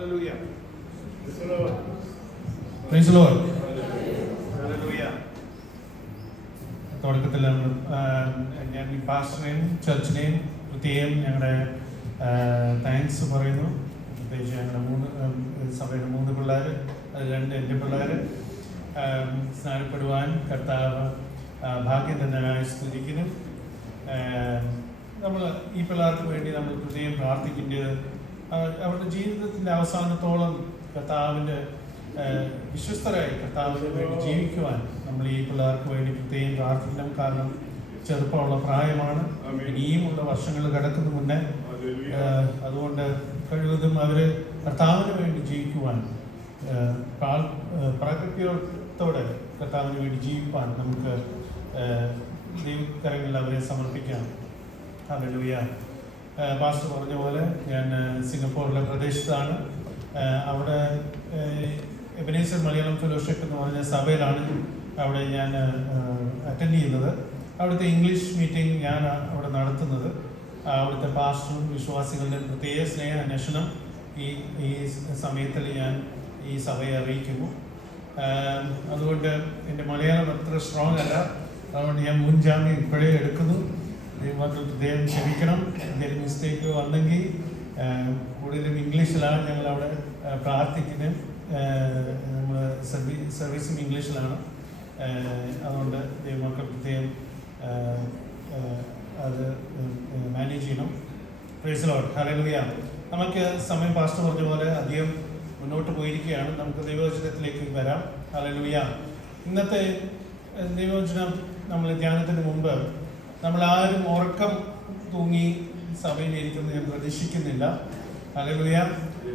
Hallelujah. Praise the Lord. Hallelujah. തുടക്കത്തിൽ ഞാൻ ഈ പാസ്റ്ററിനെയും ചർച്ചിനെയും പ്രത്യേകം ഞങ്ങളുടെ താങ്ക്സ് പറയുന്നു. പ്രത്യേകിച്ച് ഞങ്ങളുടെ സഭയുടെ 3 പിള്ളേർ, അത് 2 എൻ്റെ പിള്ളേർ സ്നാനപ്പെടുവാൻ കർത്താവ് ഭാഗ്യം തന്നതിനായി സ്തുതിക്കുന്നു. നമ്മൾ ഈ പിള്ളേർക്ക് വേണ്ടി നമ്മൾ പ്രത്യേകം പ്രാർത്ഥിക്കേണ്ടത് അവരുടെ ജീവിതത്തിൻ്റെ അവസാനത്തോളം കർത്താവിൻ്റെ വിശ്വസ്തരായി കർത്താവിന് വേണ്ടി ജീവിക്കുവാൻ നമ്മൾ ഈ പിള്ളേർക്ക് വേണ്ടി പ്രത്യേകം പ്രാർത്ഥിക്കണം. കാരണം ചെറുപ്പമുള്ള പ്രായമാണ്, ഇനിയുമുള്ള വർഷങ്ങൾ കിടക്കുന്ന മുന്നേ. അതുകൊണ്ട് കഴിവതും അവർ കർത്താവിന് വേണ്ടി ജീവിക്കുവാൻ പ്രാഗൽഭ്യത്തോടെ കർത്താവിന് വേണ്ടി ജീവിക്കാൻ നമുക്ക് ദൈവകരങ്ങളിൽ അവരെ സമർപ്പിക്കാം. ഹല്ലേലൂയ. പാസ്റ്റർ പറഞ്ഞ പോലെ ഞാൻ സിംഗപ്പൂരിലെ പ്രദേശത്താണ്. അവിടെ എബനേസർ മലയാളം ഫെലോഷിപ്പ് എന്ന് പറഞ്ഞ സഭയിലാണ് അവിടെ ഞാൻ അറ്റൻഡ് ചെയ്യുന്നത്. അവിടുത്തെ ഇംഗ്ലീഷ് മീറ്റിംഗ് ഞാൻ അവിടെ നടത്തുന്നത്. അവിടുത്തെ പാസ്റ്ററും വിശ്വാസികളുടെ പ്രത്യേക സ്നേഹ അന്വേഷണം ഈ സമയത്തിൽ ഞാൻ ഈ സഭയെ അറിയിക്കുന്നു. അതുകൊണ്ട് എൻ്റെ മലയാളം അത്ര സ്ട്രോങ് അല്ല, അതുകൊണ്ട് ഞാൻ മുൻജാമ്യം ഇപ്പോഴേ എടുക്കുന്നു. ദൈവമക്കൾ പ്രത്യേകം ക്ഷമിക്കണം. എന്തെങ്കിലും മിസ്റ്റേക്ക് വന്നെങ്കിൽ കൂടുതലും ഇംഗ്ലീഷിലാണ് ഞങ്ങളവിടെ പ്രാർത്ഥിക്കുന്നത്. നമ്മൾ സർവീസും ഇംഗ്ലീഷിലാണ്. അതുകൊണ്ട് ദൈവമക്കൾ പ്രത്യേകം അത് മാനേജ് ചെയ്യണം. Praise the Lord. ഹല്ലേലൂയ. നമുക്ക് സമയം പാസ്റ്റർ പറഞ്ഞ പോലെ അധികം മുന്നോട്ട് പോയിരിക്കുകയാണ്. നമുക്ക് ദൈവവചനത്തിലേക്ക് വരാം. ഹല്ലേലൂയ. ഇന്നത്തെ ദൈവവചനം നമ്മൾ ധ്യാനത്തിന് മുമ്പ് നമ്മളാരും ഉറക്കം തൂങ്ങി സഭയിൽ ഇരിക്കുന്നത് ഞാൻ പ്രതീക്ഷിക്കുന്നില്ല. ഹല്ലേലൂയ.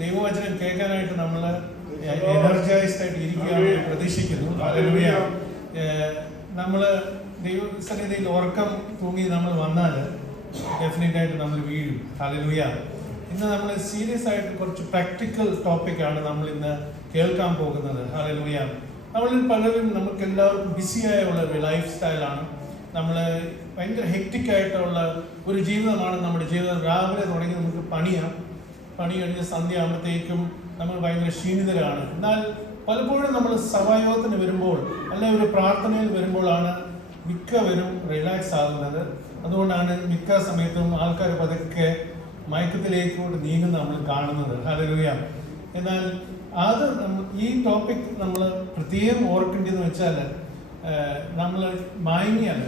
ദൈവവചനം കേൾക്കാനായിട്ട് നമ്മൾ എനർജൈസ്ഡ് ആയിട്ട് ഇരിക്കുകയാണെന്ന് പ്രതീക്ഷിക്കുന്നു. ഹല്ലേലൂയ. നമ്മൾ ദൈവസന്നിധിയിൽ ഉറക്കം തൂങ്ങി നമ്മൾ വന്നാൽ ഡെഫിനറ്റായിട്ട് നമ്മൾ വീഴും. ഹല്ലേലൂയ. ഇന്ന് നമ്മൾ സീരിയസ് ആയിട്ട് കുറച്ച് പ്രാക്ടിക്കൽ ടോപ്പിക്കാണ് നമ്മൾ ഇന്ന് കേൾക്കാൻ പോകുന്നത്. ഹല്ലേലൂയ. നമ്മളിൽ പലരും നമുക്ക് എല്ലാവർക്കും ബിസിയായുള്ള ഒരു ലൈഫ് സ്റ്റൈലാണ്. നമ്മൾ ഭയങ്കര ഹെക്റ്റിക് ആയിട്ടുള്ള ഒരു ജീവിതമാണ് നമ്മുടെ ജീവിതം. രാവിലെ തുടങ്ങി നമുക്ക് പണി കഴിഞ്ഞ് സന്ധ്യ ആകുമ്പോഴത്തേക്കും നമ്മൾ ഭയങ്കര ക്ഷീണിതരാണ്. എന്നാൽ പലപ്പോഴും നമ്മൾ സഭായോഗത്തിന് വരുമ്പോൾ അല്ലെങ്കിൽ ഒരു പ്രാർത്ഥനയിൽ വരുമ്പോഴാണ് മിക്കവരും റിലാക്സ് ആകുന്നത്. അതുകൊണ്ടാണ് മിക്ക സമയത്തും ആൾക്കാർ പതുക്കെ മയക്കത്തിലേക്കൂടെ നീങ്ങുന്ന നമ്മൾ കാണുന്നത്. ഹല്ലേലൂയ. എന്നാൽ അത് ഈ ടോപ്പിക് നമ്മൾ പ്രത്യേകം ഓർക്കേണ്ടതെന്ന് വെച്ചാൽ നമ്മൾ മയങ്ങിയാൽ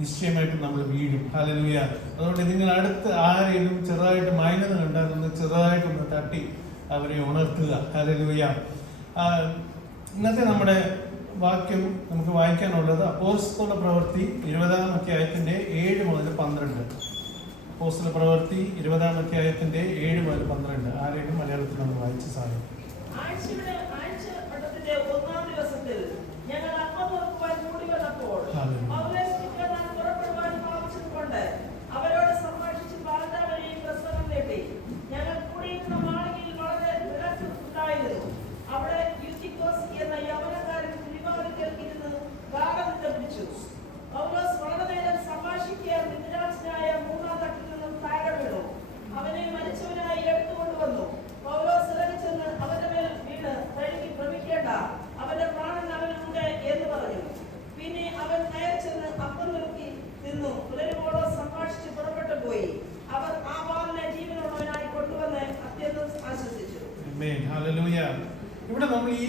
നിശ്ചയമായിട്ടും നമ്മൾ വീഴും. ഹല്ലേലൂയ. അതുകൊണ്ട് നിങ്ങൾ അടുത്ത് ആരെങ്കിലും ചെറുതായിട്ട് മയങ്ങുന്നത് കണ്ടാൽ ഒന്ന് ചെറുതായിട്ടൊന്ന് തട്ടി അവരെ ഉണർത്തുക. ഹല്ലേലൂയ. ഇന്നത്തെ നമ്മുടെ വാക്യം നമുക്ക് വായിക്കാനുള്ളത് അപ്പോസ്തല പ്രവൃത്തി 20-ാം അധ്യായത്തിന്റെ 7 മുതൽ 12. അപ്പോസ്തല പ്രവൃത്തി 20-ാം അധ്യായത്തിന്റെ 7 മുതൽ 12. ആരെങ്കിലും മലയാളത്തിൽ നമ്മൾ വായിച്ച് സാധിക്കും. അവരോട് സംഭാഷിച്ച് ബാൽദാവരെയും പ്രസംഗം നേടി. ഞങ്ങൾ കൂടിയിരുന്ന മാളികയിൽ വളരെ നിരാശുണ്ടായിരുന്നു. അവിടെ യൂത്തിക്കോസ് എന്ന യൗവനക്കാരൻ കുഴിമാറിക്കൽ ഇരുന്ന് ഗാഠനിദ്ര പിടിച്ചു. പൗലോസ് വളരെ നേരം സംഭാഷിക്കാൻ നിരാശനായ 3-ാം തട്ടിൽ നിന്നും താഴെ വീണു. അവനെ മരിച്ചവനായി എടുത്തുകൊണ്ടുവന്നു. പൗലോസ് ഇറങ്ങി ചെന്ന് അവന്റെ മേൽ വീണ് തഴുകി ഭ്രമിക്കേണ്ട, അവന്റെ പ്രാണൻ അവനുണ്ട് എന്ന് പറഞ്ഞു. പിന്നെ അവൻ കയറി ചെന്ന് അപ്പം നുറുക്കി തിന്നു. പുലരുവോളം സംഭാഷിച്ച് പുറപ്പെട്ടു പോയി. അവർ ആ ബാലനെ ജീവനുള്ളവനായി കൊണ്ടുവന്ന് അത്യന്തം ആശ്വസിച്ചു. ഹല്ലേലൂയ. ഇവിടെ നമ്മൾ ഈ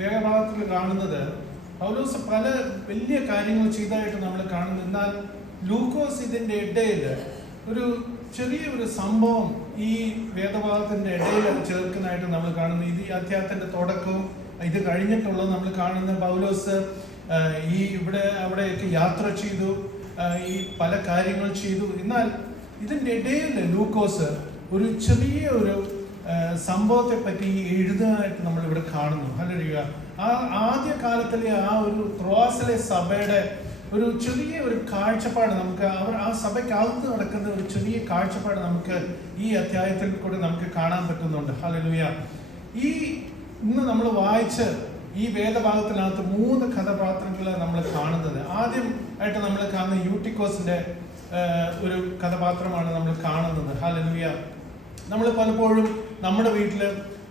വേഗഭാഗത്തിൽ കാണുന്നത് പൗലോസ് പല വലിയ കാര്യങ്ങൾ ചെയ്തതായിട്ട് നമ്മൾ കാണുന്നു. എന്നാൽ ലൂക്കോസ് ഇതിന്റെ ഇടയിൽ ഒരു ചെറിയൊരു സംഭവം ഈ വേദഭാഗത്തിന്റെ ഇടയിൽ ചേർക്കുന്നതായിട്ട് നമ്മൾ കാണുന്നു. ഇത് ഈ അധ്യായത്തിന്റെ തുടക്കവും ഇത് കഴിഞ്ഞിട്ടുള്ളത് നമ്മൾ കാണുന്ന പൗലോസ് ഈ അവിടെയൊക്കെ യാത്ര ചെയ്തു, ഈ പല കാര്യങ്ങൾ ചെയ്തു. എന്നാൽ ഇതിൻ്റെ ഇടയിൽ ലൂക്കോസ് ഒരു ചെറിയ ഒരു സംഭവത്തെ പറ്റി എഴുതാനായിട്ട് നമ്മളിവിടെ കാണുന്നു. ഹല്ലേലൂയ. ആദ്യ കാലത്തിലെ ആ ഒരു ത്രോആസിലെ സഭയുടെ ഒരു ചെറിയ ഒരു കാഴ്ചപ്പാട് നമുക്ക് ആ സഭയ്ക്കകത്ത് നടക്കുന്ന ഒരു ചെറിയ കാഴ്ചപ്പാട് നമുക്ക് ഈ അധ്യായത്തിൽ കൂടെ നമുക്ക് കാണാൻ പറ്റുന്നുണ്ട്. ഹല്ലേലൂയ. ഇന്ന് നമ്മൾ വായിച്ച് ഈ വേദഭാഗത്തിനകത്ത് 3 കഥാപാത്രങ്ങളെ നമ്മൾ കാണുന്നത്. ആദ്യം ആയിട്ട് നമ്മൾ കാണുന്ന യൂത്തിക്കോസിന്റെ ഒരു കഥാപാത്രമാണ് നമ്മൾ കാണുന്നത്. ഹല്ലേലൂയ. നമ്മൾ പലപ്പോഴും നമ്മുടെ വീട്ടിൽ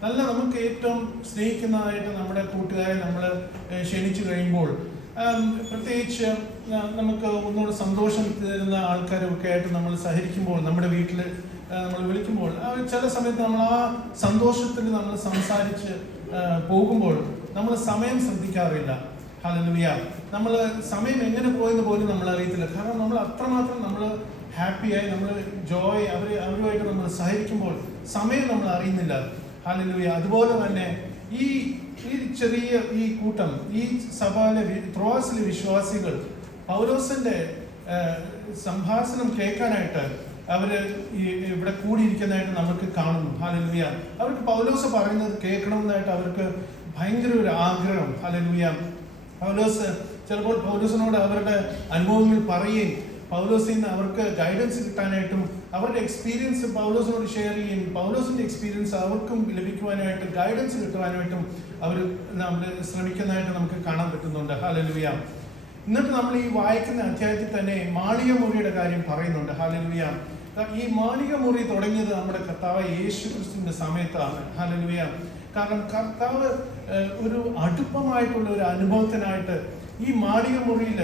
നല്ല നമുക്ക് ഏറ്റവും സ്നേഹിക്കുന്നതായിട്ട് നമ്മുടെ കൂട്ടുകാരെ നമ്മൾ ക്ഷണിച്ചു കഴിയുമ്പോൾ, പ്രത്യേകിച്ച് നമുക്ക് ഒന്നുകൂടെ സന്തോഷം തരുന്ന ആൾക്കാരൊക്കെ ആയിട്ട് നമ്മൾ സഹകരിക്കുമ്പോൾ, നമ്മുടെ വീട്ടിൽ നമ്മൾ വിളിക്കുമ്പോൾ, ചില സമയത്ത് നമ്മൾ ആ സന്തോഷത്തിൽ നമ്മൾ സംസാരിച്ച് പോകുമ്പോൾ നമ്മൾ സമയം ശ്രദ്ധിക്കാറില്ല. ഹല്ലേലൂയ. നമ്മൾ സമയം എങ്ങനെ പോയെന്ന് പോലും നമ്മൾ അറിയത്തില്ല. കാരണം നമ്മൾ അത്രമാത്രം നമ്മൾ ഹാപ്പിയായി, നമ്മൾ ജോയ് അവരുമായിട്ട് നമ്മൾ സഹകരിക്കുമ്പോൾ സമയം നമ്മൾ അറിയുന്നില്ല. ഹല്ലേലൂയ. അതുപോലെ തന്നെ ഈ ചെറിയ ഈ കൂട്ടം, ഈ സഭയിലെ ത്രോവാസിലെ വിശ്വാസികൾ പൗലോസിന്റെ സംഭാഷണം കേൾക്കാനായിട്ട് അവര് ഇവിടെ കൂടിയിരിക്കുന്നതായിട്ട് നമുക്ക് കാണുന്നു. ഹല്ലേലൂയ. അവർക്ക് പൗലോസ് പറയുന്നത് കേൾക്കണമെന്നായിട്ട് അവർക്ക് ഭയങ്കര ഒരു ആഗ്രഹം. ഹല്ലേലൂയ. പൗലോസ് ചിലപ്പോൾ പൗലോസിനോട് അവരുടെ അനുഭവങ്ങൾ പറയുകയും പൗലോസിൽ നിന്ന് അവർക്ക് ഗൈഡൻസ് കിട്ടാനായിട്ടും അവരുടെ എക്സ്പീരിയൻസ് പൗലോസിനോട് ഷെയർ ചെയ്യും, പൗലോസിന്റെ എക്സ്പീരിയൻസ് അവർക്കും ലഭിക്കുവാനായിട്ട് ഗൈഡൻസ് കിട്ടുവാനായിട്ടും അവർ നമ്മൾ ശ്രമിക്കുന്നതായിട്ട് നമുക്ക് കാണാൻ പറ്റുന്നുണ്ട്. ഹല്ലേലൂയ. എന്നിട്ട് നമ്മൾ ഈ വായിക്കുന്ന അധ്യായത്തിൽ തന്നെ മാളിക മുറിയുടെ കാര്യം പറയുന്നുണ്ട്. ഹല്ലേലൂയ. ഈ മാളിക മുറി തുടങ്ങിയത് നമ്മുടെ കർത്താവ് യേശു ക്രിസ്തുവിന്റെ സമയത്താണ്. ഹല്ലേലൂയ. കാരണം കർത്താവ് ഒരു അടുപ്പമായിട്ടുള്ള ഒരു അനുഭവത്തിനായിട്ട് ഈ മാളിക മുറിയിൽ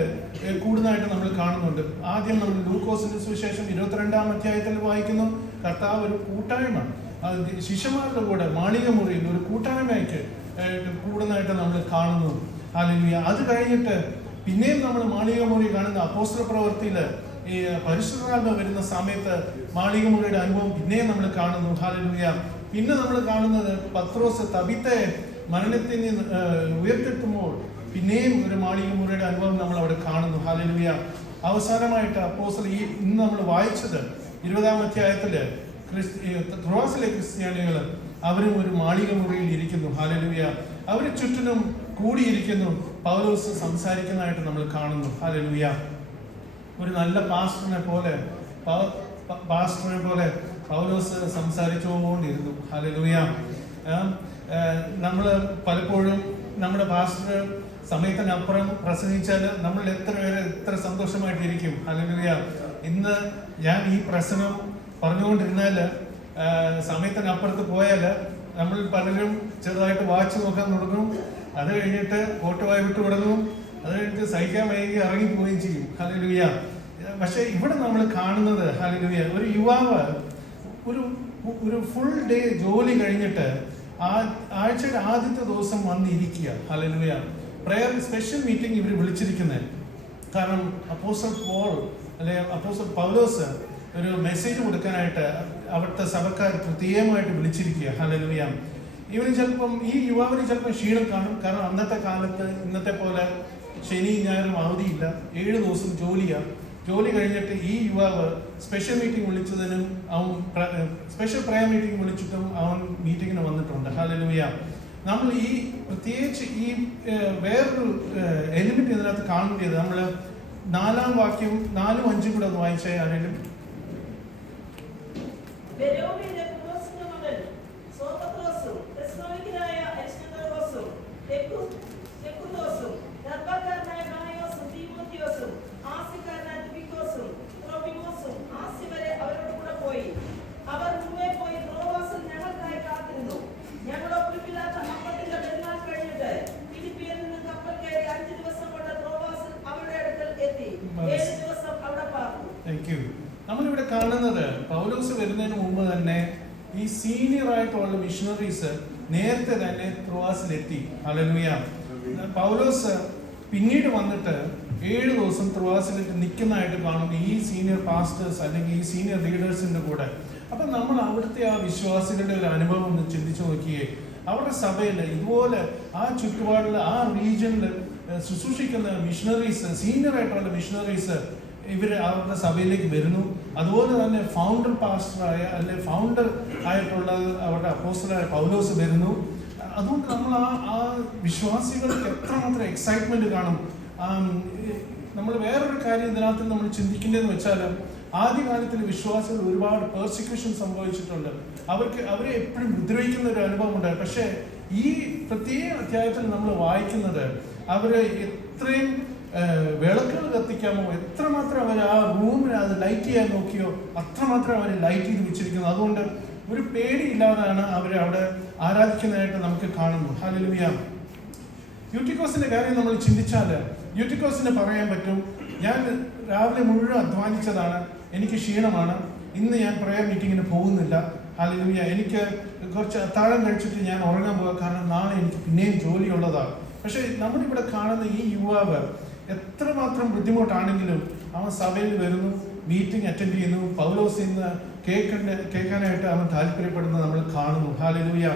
കൂടുന്നതായിട്ട് നമ്മൾ കാണുന്നുണ്ട്. ആദ്യം നമ്മൾ ലൂക്കോസിന്റെ സുവിശേഷം 22-ാം അധ്യായത്തിൽ വായിക്കുന്നു, കർത്താവ് ഒരു കൂട്ടായ്മ ശിഷ്യന്മാരുടെ കൂടെ മാളിക മുറിയിൽ ഒരു കൂട്ടായ്മയ്ക്ക് കൂടുന്നതായിട്ട് നമ്മൾ കാണുന്നു. ഹല്ലേലൂയ. അത് കഴിഞ്ഞിട്ട് പിന്നെയും നമ്മൾ മാളിക മുറി കാണുന്ന അപ്പോസ്തല പ്രവൃത്തിയിൽ ഈ പരിശുദ്ധാത്മ വരുന്ന സമയത്ത് മാളിക മുറിയുടെ അനുഭവം പിന്നെയും നമ്മൾ കാണുന്നു. ഹല്ലേലൂയ. പിന്നെ നമ്മൾ കാണുന്നത് പത്രോസ് തബിത്തയെ മരണത്തിൽ നിന്ന് ഉയർത്തെത്തുമ്പോൾ പിന്നെയും ഒരു മാളിക മുറിയുടെ അനുഭവം നമ്മൾ അവിടെ കാണുന്നു. ഹല്ലേലൂയ. അവസാനമായിട്ട് അപ്പോസ്തലർ ഇന്ന് നമ്മൾ വായിച്ചത് 20-ാം അധ്യായത്തില് ത്രോവാസിലെ ക്രിസ്ത്യാനികൾ അവരും ഒരു മാളിക മുറിയിൽ ഇരിക്കുന്നു. ഹല്ലേലൂയ. അവർ ചുറ്റിനും കൂടിയിരിക്കുന്നു, പൗലോസ് സംസാരിക്കുന്നതായിട്ട് നമ്മൾ കാണുന്നു. ഹല്ലേലൂയ. ഒരു നല്ല പാസ്റ്ററിനെ പോലെ പൗലോസ് സംസാരിച്ചുകൊണ്ടിരുന്നു. ഹല്ലേലൂയ. നമ്മൾ പലപ്പോഴും നമ്മുടെ പാസ്റ്റർ സമയത്തിനപ്പുറം പ്രസംഗിച്ചാൽ നമ്മൾ എത്ര സന്തോഷമായിട്ടിരിക്കും. ഹല്ലേലൂയ. ഇന്ന് ഞാൻ ഈ പ്രസംഗം പറഞ്ഞുകൊണ്ടിരുന്നാൽ സമയത്തിനപ്പുറത്ത് പോയാൽ നമ്മൾ പലരും ചെറുതായിട്ട് വാച്ച് നോക്കാൻ തുടങ്ങും, അത് കഴിഞ്ഞിട്ട് കോട്ടുവായി വിട്ടു തുടങ്ങും, അത് കഴിഞ്ഞിട്ട് സഹിക്കാൻ വൈകി ഇറങ്ങിപ്പോവുകയും ചെയ്യും. ഹല്ലേലൂയ. പക്ഷെ ഇവിടെ നമ്മൾ കാണുന്നത്, ഹല്ലേലൂയ, ഒരു യുവാവ് ഒരു ഫുൾ ഡേ ജോലി കഴിഞ്ഞിട്ട് ആഴ്ചയുടെ ആദ്യത്തെ ദിവസം വന്നിരിക്കുക. ഹല്ലേലൂയ. പ്രയർ സ്പെഷ്യൽ മീറ്റിംഗ് ഇവർ വിളിച്ചിരിക്കുന്നത്. കാരണം അപ്പോസ്തലൻ പോൾ അപ്പോസ്തലൻ പൗലോസ് ഒരു മെസ്സേജ് കൊടുക്കാനായിട്ട് അവിടുത്തെ സഭക്കാർ പ്രത്യേകമായിട്ട് വിളിച്ചിരിക്കുക. ഹല്ലേലൂയ. ഈ യുവാവിന് ചിലപ്പോൾ ക്ഷീണം കാണും. കാരണം അന്നത്തെ കാലത്ത് ഇന്നത്തെ പോലെ ശനി ഞായറും അവധിയില്ല, 7 ദിവസം ജോലിയാണ്. ജോലി കഴിഞ്ഞിട്ട് ഈ യുവാവ് സ്പെഷ്യൽ മീറ്റിംഗ് വിളിച്ചതിനും സ്പെഷ്യൽ പ്രയർ മീറ്റിംഗ് വിളിച്ചിട്ടും അവൻ മീറ്റിങ്ങിന് വന്നിട്ടുണ്ട്. ഹല്ലേലൂയ. നമ്മൾ ഈ പ്രത്യേകിച്ച് ഈ വേറൊരു എലിമെന്റ് ഇതിനകത്ത് കാണേണ്ടത്, നമ്മൾ 4-ാം വാക്യം 4-ഉം 5-ഉം കൂടെ ഒന്ന് വായിച്ചാൽ ആരെങ്കിലും. നമ്മളിവിടെ കാണുന്നത് പൗലോസ് വരുന്നതിന് മുമ്പ് തന്നെ ഈ സീനിയർ ആയിട്ടുള്ള മിഷണറീസ് നേരത്തെ തന്നെ ത്രോവാസിലെത്തി. ഹല്ലേലൂയ. പൗലോസ് പിന്നീട് വന്നിട്ട് 7 ദിവസം ത്രോവാസിലേക്ക് നിൽക്കുന്നതായിട്ട് കാണുന്നു ഈ സീനിയർ പാസ്റ്റേഴ്സ് അല്ലെങ്കിൽ ഈ സീനിയർ ലീഡേഴ്സിന്റെ കൂടെ. അപ്പൊ നമ്മൾ അവിടുത്തെ ആ വിശ്വാസികളുടെ ഒരു അനുഭവം ഒന്ന് ചിന്തിച്ചു നോക്കിയേ. അവരുടെ സഭയിൽ ഇതുപോലെ ആ ചുറ്റുപാടിൽ ആ റീജിയനിൽ ശുശ്രൂഷിക്കുന്ന മിഷണറീസ്, സീനിയർ ആയിട്ടുള്ള മിഷണറീസ് അവരുടെ സഭയിലേക്ക് വരുന്നു. അതുപോലെ തന്നെ ഫൗണ്ടർ പാസ്റ്ററായ അല്ലെ ഫൗണ്ടർ ആയിട്ടുള്ള അവരുടെ അപ്പോസ്തലനായ പൗലോസ് വരുന്നു. അതുകൊണ്ട് നമ്മൾ ആ വിശ്വാസികൾക്ക് എത്രമാത്രം എക്സൈറ്റ്മെന്റ് കാണും. നമ്മൾ വേറൊരു കാര്യം ഇതിനകത്ത് നമ്മൾ ചിന്തിക്കേണ്ടതെന്ന് വെച്ചാൽ, ആദ്യകാലത്തിൽ വിശ്വാസികൾ ഒരുപാട് പെർസിക്യൂഷൻ സംഭവിച്ചിട്ടുണ്ട്. അവരെ എപ്പോഴും ഉപദ്രവിക്കുന്ന ഒരു അനുഭവം ഉണ്ടായി. പക്ഷേ ഈ പ്രത്യേക അധ്യായത്തിൽ നമ്മൾ വായിക്കുന്നത് അവര് എത്രയും വിളക്കുകൾ കത്തിക്കാമോ, എത്രമാത്രം അവർ ആ റൂമിന് അത് ലൈറ്റ് ചെയ്യാൻ നോക്കിയോ അത്രമാത്രം അവർ ലൈറ്റ് ചെയ്ത് വെച്ചിരിക്കുന്നു. അതുകൊണ്ട് ഒരു പേടിയില്ലാതാണ് അവരെ അവിടെ ആരാധിക്കുന്നതായിട്ട് നമുക്ക് കാണുന്നു. ഹല്ലേലൂയ. യൂട്ടിക്കോസിന്റെ കാര്യം നമ്മൾ ചിന്തിച്ചാൽ യൂട്ടിക്കോസിന് പറയാൻ പറ്റും, ഞാൻ രാവിലെ മുഴുവൻ അധ്വാനിച്ചതാണ്, എനിക്ക് ക്ഷീണമാണ്, ഇന്ന് ഞാൻ പ്രയർ മീറ്റിങ്ങിന് പോകുന്നില്ല. ഹല്ലേലൂയ. എനിക്ക് കുറച്ച് അത്താഴം കഴിച്ചിട്ട് ഞാൻ ഉറങ്ങാൻ പോകാം, കാരണം നാളെ എനിക്ക് പിന്നെയും ജോലിയുള്ളതാണ്. പക്ഷേ നമ്മളിവിടെ കാണുന്ന ഈ യുവാവ് എത്രമാത്രം ബുദ്ധിമുട്ടാണെങ്കിലും അവൻ സഭയിൽ വരുന്നു, മീറ്റിംഗ് അറ്റൻഡ് ചെയ്യുന്നു, പൗലോസിൽ നിന്ന് കേൾക്കാനായിട്ട് അവൻ താല്പര്യപ്പെടുന്നത് നമ്മൾ കാണുന്നു. ഹല്ലേലൂയ.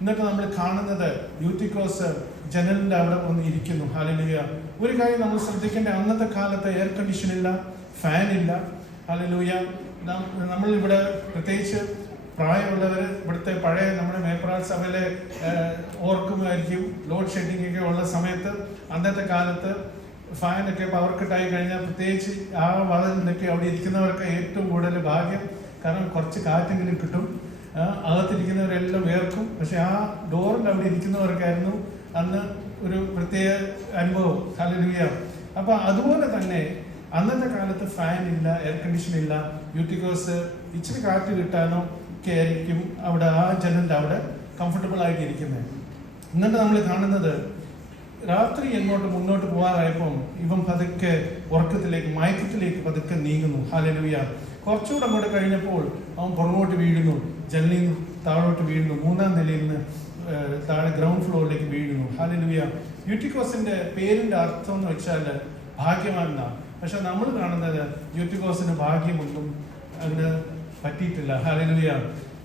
എന്നിട്ട് നമ്മൾ കാണുന്നത് യൂത്തിക്കോസ് ജനലിൻ്റെ അവിടെ ഒന്ന് ഇരിക്കുന്നു. ഹല്ലേലൂയ. ഒരു കാര്യം നമ്മൾ ശ്രദ്ധിക്കേണ്ട, അന്നത്തെ കാലത്ത് എയർ കണ്ടീഷൻ ഇല്ല, ഫാൻ ഇല്ല. ഹല്ലേലൂയ. നമ്മളിവിടെ പ്രത്യേകിച്ച് പ്രായമുള്ളവർ ഇവിടുത്തെ പഴയ നമ്മുടെ മേപ്രാൾ സഭയിലെ ഓർക്കുമായിരിക്കും, ലോഡ് ഷെഡിങ് ഒക്കെ ഉള്ള സമയത്ത് അന്നത്തെ കാലത്ത് ഫാനൊക്കെ പവർ കട്ടായി കഴിഞ്ഞാൽ പ്രത്യേകിച്ച് ആ വളരിലൊക്കെ അവിടെ ഇരിക്കുന്നവർക്ക് ഏറ്റവും കൂടുതൽ ഭാഗ്യം, കാരണം കുറച്ച് കാറ്റെങ്കിലും കിട്ടും. അകത്തിരിക്കുന്നവരെല്ലാം വേർക്കും. പക്ഷെ ആ ഡോറിൻ്റെ അവിടെ ഇരിക്കുന്നവർക്കായിരുന്നു അന്ന് ഒരു പ്രത്യേക അനുഭവം. ഹല്ലേലൂയ. അപ്പൊ അതുപോലെ തന്നെ അന്നത്തെ കാലത്ത് ഫാൻ ഇല്ല, എയർ കണ്ടീഷൻ ഇല്ല. യൂത്തിക്കോസ് ഇച്ചിരി കാറ്റ് കിട്ടാനോ ഒക്കെ ആയിരിക്കും അവിടെ ആ ജനലിൻ്റെ അവിടെ കംഫർട്ടബിൾ ആയിട്ട് ഇരിക്കുന്നത്. എന്നിട്ട് നമ്മൾ കാണുന്നത് രാത്രി എങ്ങോട്ട് മുന്നോട്ട് പോകാറായപ്പം ഇവൻ പതുക്കെ ഉറക്കത്തിലേക്ക്, മയക്കത്തിലേക്ക് പതുക്കെ നീങ്ങുന്നു. ഹല്ലേലൂയ. കുറച്ചുകൂടെ അങ്ങോട്ട് കഴിഞ്ഞപ്പോൾ അവൻ പുറകോട്ട് വീഴുന്നു, ജനലിൽ നിന്ന് താഴോട്ട് വീഴുന്നു, 3-ാം നിലയിൽ നിന്ന് താഴെ ഗ്രൗണ്ട് ഫ്ലോറിലേക്ക് വീഴുന്നു. ഹല്ലേലൂയ. യൂത്തിക്കോസിന്റെ പേരിന്റെ അർത്ഥം എന്ന് വെച്ചാൽ ഭാഗ്യവാൻ എന്നാണ്. പക്ഷെ നമ്മൾ കാണുന്നത് യൂത്തിക്കോസിന് ഭാഗ്യമൊന്നും അതിന് പറ്റിയിട്ടില്ല. ഹല്ലേലൂയ.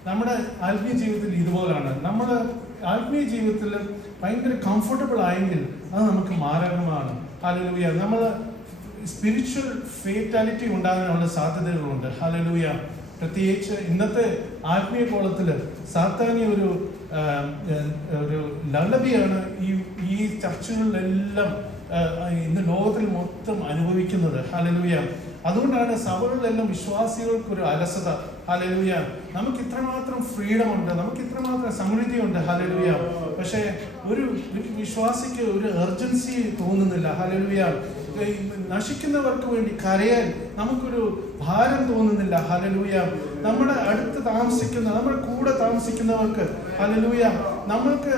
നമ്മുടെ ആത്മീയ ജീവിതത്തിൽ ഇതുപോലാണ്. നമ്മൾ ആത്മീയ ജീവിതത്തിൽ ഭയങ്കര കംഫർട്ടബിൾ ആയെങ്കിൽ അത് നമുക്ക് മാരകമാണ്. ഹല്ലേലൂയ. നമ്മൾ സ്പിരിച്വൽ ഫേറ്റാലിറ്റി ഉണ്ടാകാനുള്ള സാധ്യതകളുണ്ട്. ഹല്ലേലൂയ. പ്രത്യേകിച്ച് ഇന്നത്തെ ആത്മീയ കോളത്തിൽ സാത്താന്യ ഒരു ലല്ലബിയാണ് ഈ ചർച്ചകളിലെല്ലാം ഇന്ന് ലോകത്തിൽ മൊത്തം അനുഭവിക്കുന്നത്. ഹല്ലേലൂയ. അതുകൊണ്ടാണ് സഭകളിലെല്ലാം വിശ്വാസികൾക്കൊരു അലസത. ഹല്ലേലൂയ. നമുക്ക് ഇത്രമാത്രം ഫ്രീഡം ഉണ്ട്, നമുക്ക് ഇത്രമാത്രം സമൃദ്ധി ഉണ്ട്. ഹല്ലേലൂയ. പക്ഷേ ഒരു വിശ്വാസിക്ക് ഒരു എർജൻസി തോന്നുന്നില്ല. ഹല്ലേലൂയ. നശിക്കുന്നവർക്ക് വേണ്ടി കരയാൻ നമുക്കൊരു ഭാരം തോന്നുന്നില്ല. ഹല്ലേലൂയ. നമ്മുടെ അടുത്ത് താമസിക്കുന്ന, നമ്മുടെ കൂടെ താമസിക്കുന്നവർക്ക്, ഹല്ലേലൂയ, നമ്മൾക്ക്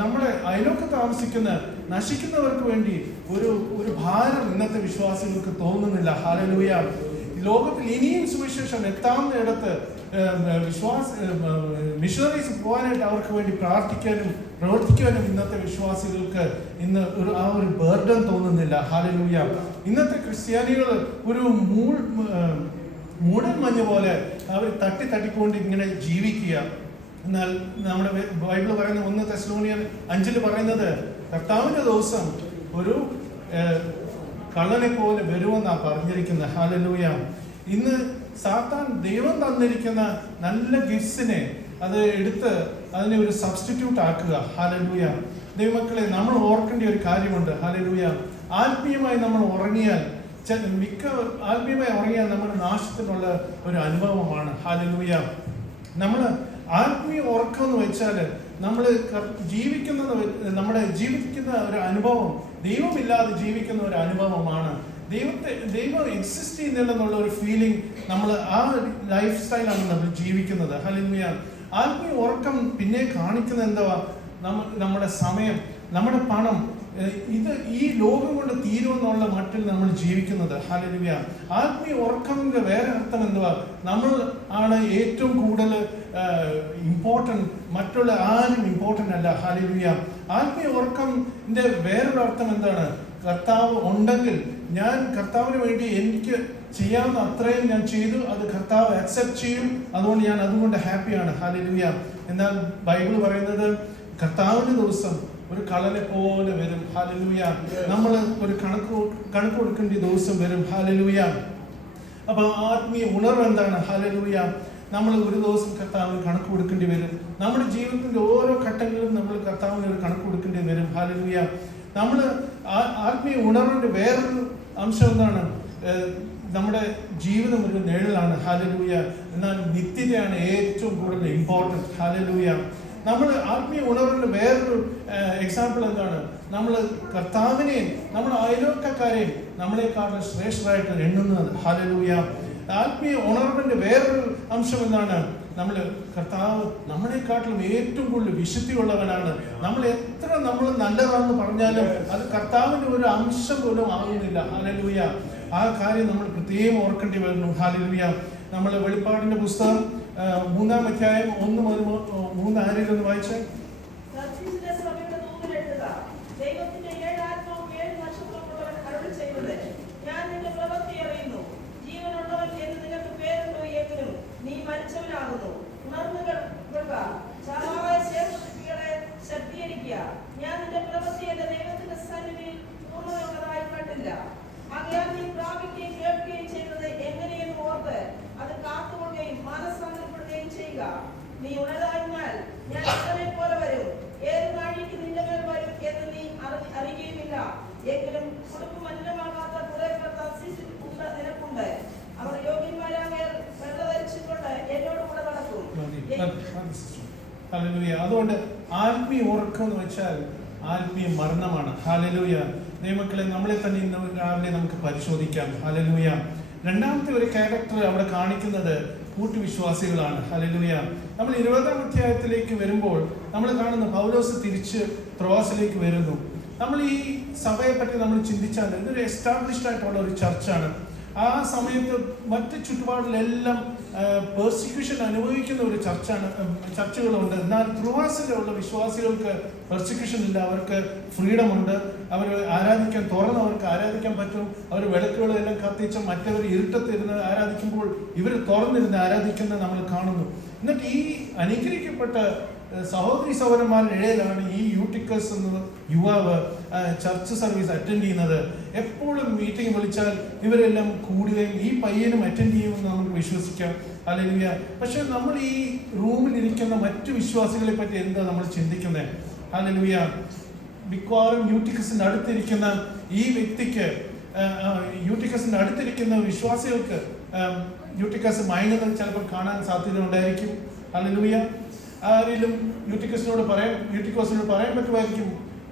നമ്മുടെ അയലൊക്കെ താമസിക്കുന്ന നശിക്കുന്നവർക്ക് വേണ്ടി ഒരു ഭാരം ഇന്നത്തെ വിശ്വാസികൾക്ക് തോന്നുന്നില്ല. ഹല്ലേലൂയ. ലോകത്തിൽ ഇനിയും സുവിശേഷം എത്താവുന്നിടത്ത് മിഷണറീസ് പോകാനായിട്ട് അവർക്ക് വേണ്ടി പ്രാർത്ഥിക്കാനും പ്രവർത്തിക്കാനും ഇന്നത്തെ വിശ്വാസികൾക്ക് ഇന്ന് ആ ഒരു ബർഡൻ തോന്നുന്നില്ല. ഹല്ലേലൂയ. ഇന്നത്തെ ക്രിസ്ത്യാനികൾ ഒരു മൂടൽ മഞ്ഞ് പോലെ അവർ തട്ടിക്കൊണ്ട് ഇങ്ങനെ ജീവിക്കുക. എന്നാൽ നമ്മുടെ ബൈബിൾ പറയുന്ന 1 തെസ്സലോനിയർ 5 പറയുന്നത് കർത്താവിന്റെ ദിവസം ഒരു കള്ളനെ പോലെ വരുമെന്നാണ് പറഞ്ഞിരിക്കുന്നത്. ഹല്ലേലൂയ. ഇന്ന് സാത്താൻ ദൈവം തന്നിരിക്കുന്ന നല്ല ഗിഫ്റ്റ്സിനെ അത് എടുത്ത് അതിനെ ഒരു സബ്സ്റ്റിറ്റ്യൂട്ട് ആക്കുക. ഹല്ലേലൂയ. ദൈവമക്കളെ, നമ്മൾ ഓർക്കേണ്ട ഒരു കാര്യമുണ്ട്. ഹല്ലേലൂയ. ആത്മീയമായി നമ്മൾ ഉറങ്ങിയാൽ ആത്മീയമായി ഉറങ്ങിയാൽ നമ്മുടെ നാശത്തിനുള്ള ഒരു അനുഭവമാണ്. ഹല്ലേലൂയ. നമ്മൾ ആത്മീയ ഉറക്കം എന്ന് വെച്ചാൽ നമ്മൾ ജീവിക്കുന്ന ഒരു അനുഭവം, ദൈവമില്ലാതെ ജീവിക്കുന്ന ഒരു അനുഭവമാണ്. ദൈവം എക്സിസ്റ്റ് ചെയ്യുന്നില്ലെന്നുള്ള ഒരു ഫീലിംഗ്, നമ്മൾ ആ ലൈഫ് സ്റ്റൈലാണ് നമ്മൾ ജീവിക്കുന്നത്. ഹല്ലേലൂയ. ആത്മീയ ഉറക്കം പിന്നെ കാണിക്കുന്നത് എന്തുവാ? നമ്മുടെ സമയം, നമ്മുടെ പണം, ഇത് ഈ ലോകം കൊണ്ട് തീരുമെന്നുള്ള മട്ടിൽ നമ്മൾ ജീവിക്കുന്നത്. ഹല്ലേലൂയ. ആത്മീയ ഉറക്കത്തിന്റെ വേറെ അർത്ഥം എന്തുവാ? നമ്മൾ ആണ് ഏറ്റവും കൂടുതൽ ഇമ്പോർട്ടൻറ്റ്, മറ്റുള്ള ആരും ഇമ്പോർട്ടൻ്റ് അല്ല. ഹല്ലേലൂയ. ആത്മീയ ഉറക്കത്തിന്റെ വേറൊരു അർത്ഥം എന്താണ്? കർത്താവ് ഉണ്ടെങ്കിൽ ഞാൻ കർത്താവിന് വേണ്ടി എനിക്ക് ചെയ്യാവുന്ന അത്രയും ഞാൻ ചെയ്തു, അത് കർത്താവ് അക്സെപ്റ്റ് ചെയ്യും, അതുകൊണ്ട് ഞാൻ അതുകൊണ്ട് ഹാപ്പിയാണ്. ഹല്ലേലൂയ. എന്നാൽ ബൈബിൾ പറയുന്നത് കർത്താവിന്റെ ദിവസം ഒരു കള്ളനെ പോലെ വരും. ഹല്ലേലൂയ. നമ്മൾ ഒരു കണക്ക് കൊടുക്കേണ്ട ദിവസം വരും. ഹല്ലേലൂയ. അപ്പൊ ആത്മീയ ഉണർവ് എന്താണ്? ഹല്ലേലൂയ. നമ്മൾ ഒരു ദിവസം കർത്താവിന് കണക്ക് കൊടുക്കേണ്ടി വരും. നമ്മുടെ ജീവിതത്തിന്റെ ഓരോ ഘട്ടങ്ങളിലും നമ്മൾ കർത്താവിന് ഒരു കണക്ക് കൊടുക്കേണ്ടി വരും. ഹല്ലേലൂയ. നമ്മൾ ആത്മീയ ഉണർവിന്റെ വേറൊരു അംശം എന്താണ്? നമ്മുടെ ജീവിതം ഒരു നിഴലാണ്. ഹല്ലേലൂയ. എന്നാൽ നിത്യതയാണ് ഏറ്റവും കൂടുതൽ ഇമ്പോർട്ടൻറ്റ്. ഹല്ലേലൂയ. നമ്മൾ ആത്മീയ ഉണർവിന്റെ വേറൊരു എക്സാമ്പിൾ എന്താണ്? നമ്മൾ കർത്താവിനെയും നമ്മുടെ അയൽവക്കക്കാരെയും നമ്മളെക്കാളും ശ്രേഷ്ഠരായിട്ട് എണ്ണുന്നത്. ഹല്ലേലൂയ. ആത്മീയ ഉണർവിന്റെ വേറൊരു അംശം എന്താണ്? നമ്മൾ കർത്താവ് നമ്മളെക്കാട്ടിലും ഏറ്റവും കൂടുതൽ വിശുദ്ധിയുള്ളവനാണ്. നമ്മൾ എത്ര നമ്മൾ നല്ലതാണെന്ന് പറഞ്ഞാലും അത് കർത്താവിന്റെ ഒരു അംശം പോലും ആകുന്നില്ല. ഹല്ലേലൂയ. ആ കാര്യം നമ്മൾ പ്രത്യേകം ഓർക്കേണ്ടി വരുന്നു. ഹല്ലേലൂയ. നമ്മൾ വെളിപ്പാടിന്റെ പുസ്തകം 3-ാം അധ്യായം 1 മുതൽ 3 ആരെങ്കിലും ഒന്ന് വായിച്ചേ. സർദീസിലെ സഭയുടെ ദൂതൻ എഴുതുക, ദൈവത്തിന്റെ 7 ആത്മാവും 7 നക്ഷത്രങ്ങളുള്ളവൻ അരുളിച്ചെയ്യുന്നത്, ഞാൻ നിന്റെ പ്രവൃത്തി അറിയുന്നു. ജീവനുള്ളവൻ എന്ന് നിനക്ക് പേരുണ്ടോ എങ്കിലും നീ മരിച്ചവനാകുന്നു. ഉണർന്നു കൊള്ളുക, ചാവാറായ ശേഷിപ്പികളെ ശക്തീകരിക്കുക. ഞാൻ നിന്റെ പ്രവൃത്തി എന്റെ ദൈവത്തിന്റെ സന്നിധിയിൽ പൂർണ്ണതയുള്ളതായി കണ്ടില്ല. ആകയാൽ നീ പ്രാപിക്കുകയും കേൾക്കുകയും ചെയ്യുന്നത് എങ്ങനെയെന്ന് ഓർത്ത് അത് കാത്തുകൊള്ളുകയും മാനസാന്തരപ്പെടുകയും ചെയ്യുക. നീ ഉണരാഞ്ഞാൽ ഞാൻ ഉടനെ പോലെ വരും. ഏത് നാഴിക്ക് നിന്റെ മേൽ വരും എന്ന് നീ അറിയുകയുമില്ല. എങ്കിലും കുടുംബ മലിനമാകാത്ത കുറെ പേർ തർശീശിൽ നിനക്കുണ്ട്. അവർ യോഗ്യന്മാരാകയാൽ വെള്ള ധരിച്ചുകൊണ്ട് എന്നോട് കൂടെ നടക്കും. ഹല്ലേലൂയ. അതുകൊണ്ട് ആത്മീയ ഉറക്കം എന്ന് വെച്ചാൽ ആത്മീയ മരണമാണ്. ഹല്ലേലൂയ. ദൈവമക്കളെ, നമ്മളെ തന്നെ ഇന്ന് രാവിലെ നമുക്ക് പരിശോധിക്കാം. ഹല്ലേലൂയ. രണ്ടാമത്തെ ഒരു ക്യാരക്ടർ അവിടെ കാണിക്കുന്നത് കൂട്ടുവിശ്വാസികളാണ്. ഹല്ലേലൂയ. നമ്മൾ 20-ാം അധ്യായത്തിലേക്ക് വരുമ്പോൾ നമ്മൾ കാണുന്ന പൗലോസ് തിരിച്ച് ത്രോവാസിലേക്ക് വരുന്നു. നമ്മൾ ഈ സഭയെ പറ്റി നമ്മൾ ചിന്തിച്ചാൽ ഇതൊരു എസ്റ്റാബ്ലിഷ്ഡ് ആയിട്ടുള്ള ഒരു ചർച്ചാണ്. ആ സമയത്ത് മറ്റ് ചുറ്റുപാടിലെല്ലാം പെർസിക്യൂഷൻ അനുഭവിക്കുന്ന ഒരു ചർച്ചകളുണ്ട്. എന്നാൽ ത്രോവാസിലുള്ള വിശ്വാസികൾക്ക് പെർസിക്യൂഷൻ ഇല്ല. അവർക്ക് ഫ്രീഡം ഉണ്ട്. അവർ ആരാധിക്കാൻ തുറന്നവർക്ക് ആരാധിക്കാൻ പറ്റും. അവർ വിളക്കുകളെല്ലാം കത്തിച്ച് മറ്റവർ ഇരുട്ടത്തിരുന്ന് ആരാധിക്കുമ്പോൾ ഇവർ തുറന്നിരുന്ന് ആരാധിക്കുന്നത് നമ്മൾ കാണുന്നു. എന്നിട്ട് ഈ അനുഗ്രഹിക്കപ്പെട്ട സഹോദരി സഹോദരന്മാരുടെ ഇടയിലാണ് ഈ യൂട്ടിക്കസ് എന്ന യുവാവ് ചർച്ച് സർവീസ് അറ്റൻഡ് ചെയ്യുന്നത്. എപ്പോഴും മീറ്റിംഗ് വിളിച്ചാൽ ഇവരെല്ലാം കൂടുകയും ഈ പയ്യനും അറ്റൻഡ് ചെയ്യുമെന്ന് നമുക്ക് വിശ്വസിക്കാം. ഹല്ലേലൂയ. പക്ഷെ നമ്മൾ ഈ റൂമിലിരിക്കുന്ന മറ്റു വിശ്വാസികളെ പറ്റി എന്താ നമ്മൾ ചിന്തിക്കുന്നത്? ഹല്ലേലൂയ. മിക്കവാറും യൂട്ടിക്കസിന്റെ അടുത്തിരിക്കുന്ന ഈ വ്യക്തിക്ക്, യൂട്ടിക്കസിന്റെ അടുത്തിരിക്കുന്ന വിശ്വാസികൾക്ക് യൂട്ടിക്കസ് മയങ്ങുന്നത് ചിലപ്പോൾ കാണാൻ സാധ്യത ഉണ്ടായിരിക്കും. ഹല്ലേലൂയ. ആരെങ്കിലും യൂട്ടിക്കസിനോട് പറയാൻ പറ്റുമായിരിക്കും,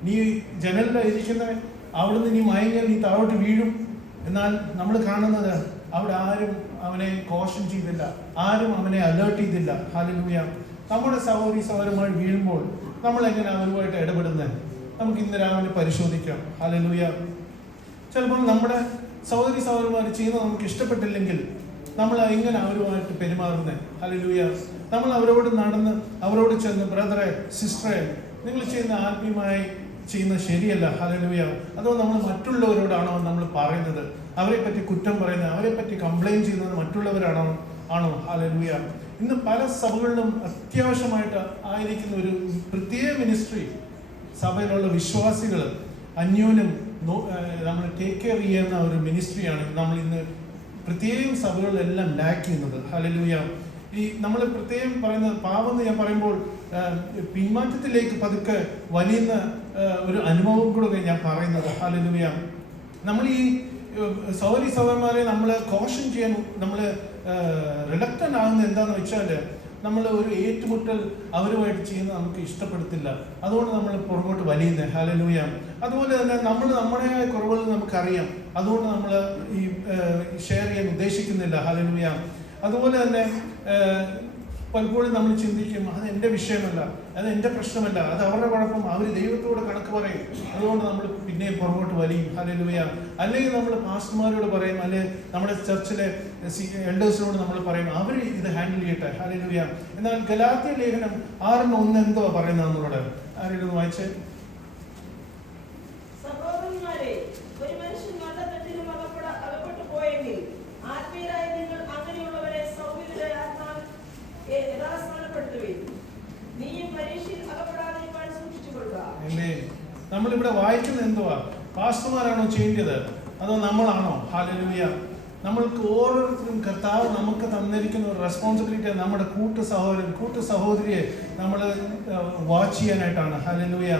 നീ ജനലിൽ ഇരിക്കുന്ന അവിടുന്ന് നീ മയങ്ങിയാൽ നീ താഴോട്ട് വീഴും. എന്നാൽ നമ്മൾ കാണുന്നത് അവിടെ ആരും അവനെ കോഷൻ ചെയ്തില്ല, ആരും അവനെ അലേർട്ട് ചെയ്തില്ല. ഹല്ലേലൂയ. നമ്മുടെ സഹോദരി സഹോദരന്മാർ വീഴുമ്പോൾ നമ്മൾ എങ്ങനെ അവരുമായിട്ട് ഇടപെടുന്നത് നമുക്ക് ഇന്ന് രാവിലെ പരിശോധിക്കാം. ഹല്ലേലൂയ. ചിലപ്പോൾ നമ്മുടെ സഹോദരി സഹോദരന്മാർ ചെയ്യുന്നത് നമുക്ക് ഇഷ്ടപ്പെട്ടില്ലെങ്കിൽ നമ്മൾ എങ്ങനെ അവരുമായിട്ട് പെരുമാറുന്നത്? ഹല്ലേലൂയ. നമ്മൾ അവരോട് നടന്ന് അവരോട് ചെന്ന്, ബ്രദറെ സിസ്റ്ററെ നിങ്ങൾ ചെയ്യുന്ന ആത്മീയമായി ചെയ്യുന്നത് ശരിയല്ല. ഹല്ലേലൂയ. അതോ നമ്മൾ മറ്റുള്ളവരോടാണോ നമ്മൾ പറയുന്നത്? അവരെ പറ്റി കുറ്റം പറയുന്നത്, അവരെ പറ്റി കംപ്ലൈൻറ്റ് ചെയ്യുന്നത് മറ്റുള്ളവരാണോ? ഹല്ലേലൂയ. ഇന്ന് പല സഭകളിലും അത്യാവശ്യമായിട്ട് ആയിരിക്കുന്ന ഒരു പ്രത്യേക മിനിസ്ട്രി സഭയിലുള്ള വിശ്വാസികൾ അന്യോന്യം നമ്മൾ ടേക്ക് കെയർ ചെയ്യുന്ന ഒരു മിനിസ്ട്രിയാണ് നമ്മൾ ഇന്ന് പ്രത്യേകം സഭകളിലെല്ലാം ലാക്ക് ചെയ്യുന്നത്. ഹല്ലേലൂയ. ഈ നമ്മൾ പ്രത്യേകം പറയുന്നത് പാപം എന്ന് ഞാൻ പറയുമ്പോൾ പിന്മാറ്റത്തിലേക്ക് പതുക്കെ വലിയുന്ന ഒരു അനുഭവം കൂടെ ഞാൻ പറയുന്നത്. ഹല്ലേലൂയ. നമ്മൾ ഈ സഹോദരി സഹോദരന്മാരെ നമ്മൾ കോഷൻ ചെയ്യാൻ നമ്മൾ റിലക്റ്റന്റ് ആകുന്നത് എന്താണെന്ന് വെച്ചാൽ നമ്മൾ ഒരു ഏറ്റുമുട്ടൽ അവരുമായിട്ട് ചെയ്യുന്നത് നമുക്ക് ഇഷ്ടപ്പെടുത്തില്ല. അതുകൊണ്ട് നമ്മൾ പുറകോട്ട് വലിയുന്നത്. ഹല്ലേലൂയ. അതുപോലെ തന്നെ നമ്മൾ നമ്മുടെ കുറവുകൾ നമുക്കറിയാം, അതുകൊണ്ട് നമ്മൾ ഈ ഷെയർ ചെയ്യാൻ ഉദ്ദേശിക്കുന്നില്ല. ഹല്ലേലൂയ. അതുപോലെ തന്നെ പലപ്പോഴും നമ്മൾ ചിന്തിക്കും, അത് എൻ്റെ വിഷയമല്ല, അത് എൻ്റെ പ്രശ്നമല്ല, അത് അവരുടെ കുഴപ്പം, അവർ ദൈവത്തോട് കണക്ക് പറയും, അതുകൊണ്ട് നമ്മൾ പിന്നെയും പുറകോട്ട് വലിയും. ഹല്ലേലൂയ. അല്ലെങ്കിൽ നമ്മൾ പാസ്റ്റർമാരോട് പറയും, അല്ലെങ്കിൽ നമ്മുടെ ചർച്ചിലെ എൽഡേഴ്സിനോട് നമ്മൾ പറയും, അവർ ഇത് ഹാൻഡിൽ ചെയ്യട്ടെ. ഹല്ലേലൂയ. എന്നാൽ ഗലാത്യ ലേഖനം 6:1 എന്തോ പറയുന്നത് നമ്മളോട്? ആരെങ്കിലും വായിച്ചേ? സഹോദരന്മാരെ, ഒരു മനുഷ്യൻ നല്ല തെറ്റിലും അകപ്പെട്ടു പോയെങ്കിൽ ആത്മീയരായ നിങ്ങൾ അങ്ങനെയുള്ളവരെ സൗമ്യതയുടെ യഥാസ്ഥാനപ്പെടുത്തുകയും നീയും പരീക്ഷയിൽ അകപ്പെടാതിരിക്കാൻ സൂക്ഷിച്ചു കൊള്ളുക. നമ്മളിവിടെ വായിക്കുന്നത് എന്തുവാ? പാസ്റ്റർമാരാണോ ചെയ്യേണ്ടത്, അതോ നമ്മളാണോ? ഹല്ലേലൂയ. നമ്മൾക്ക് ഓരോരുത്തരും കർത്താവ് നമുക്ക് തന്നിരിക്കുന്ന ഒരു റെസ്പോൺസിബിലിറ്റി നമ്മുടെ കൂട്ടു സഹോദരിയെ നമ്മൾ വാച്ച് ചെയ്യാനായിട്ടാണ്. ഹല്ലേലൂയ.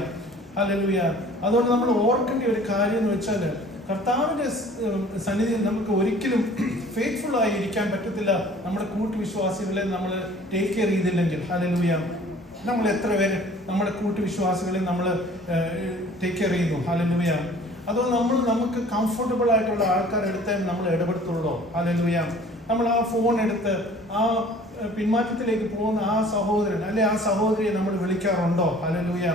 ഹല്ലേലൂയ. അതുകൊണ്ട് നമ്മൾ ഓർക്കേണ്ട ഒരു കാര്യം എന്ന് വെച്ചാൽ കർത്താവിൻ്റെ സന്നിധിയിൽ നമുക്ക് ഒരിക്കലും ഫെയ്ത്ത്ഫുൾ ആയി ഇരിക്കാൻ പറ്റത്തില്ല നമ്മുടെ കൂട്ടുവിശ്വാസികളെ നമ്മൾ ടേക്ക് കെയർ ചെയ്തില്ലെങ്കിൽ. ഹല്ലേലൂയ. നമ്മൾ എത്ര പേര് നമ്മുടെ കൂട്ടുവിശ്വാസികളെ നമ്മൾ ടേക്ക് കെയർ ചെയ്യുന്നു? ഹല്ലേലൂയ. അതോ നമുക്ക് കംഫർട്ടബിൾ ആയിട്ടുള്ള ആൾക്കാരെടുത്ത് നമ്മൾ ഇടപെടുത്തുള്ളൂ? ഹല്ലേലൂയ. നമ്മൾ ആ ഫോൺ എടുത്ത് ആ പിന്മാറ്റത്തിലേക്ക് പോകുന്ന ആ സഹോദരൻ അല്ലെ ആ സഹോദരിയെ നമ്മൾ വിളിക്കാറുണ്ടോ? ഹല്ലേലൂയ.